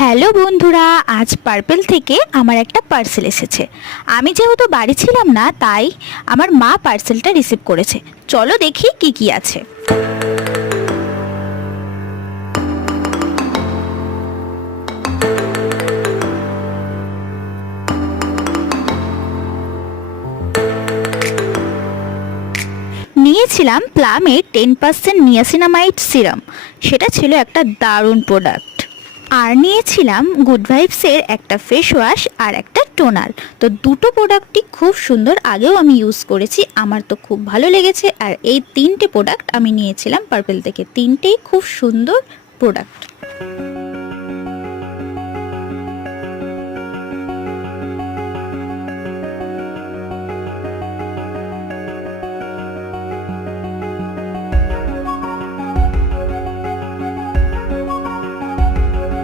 Hello বন্ধুরা, আজ purple থেকে আমার একটা পার্সেল এসেছে। আমি যেহেতু বাড়ি ছিলাম না, তাই আমার মা পার্সেলটা রিসিভ করেছে। চলো দেখি কি কি আছে। নিয়েছিলাম প্লামের 10% নিয়াসিনামাইড সিরাম। সেটা ছিল একটা দারুণ প্রোডাক্ট। আর নিয়েছিলাম গুড ভাইবসের একটা ফেস ওয়াশ আর একটা টোনার। তো দুটো প্রোডাক্টই খুব সুন্দর, আগেও আমি ইউজ করেছি, আমার তো খুব ভালো লেগেছে। আর এই তিনটে প্রোডাক্ট আমি নিয়েছিলাম পার্পেল থেকে, তিনটেই খুব সুন্দর প্রোডাক্ট।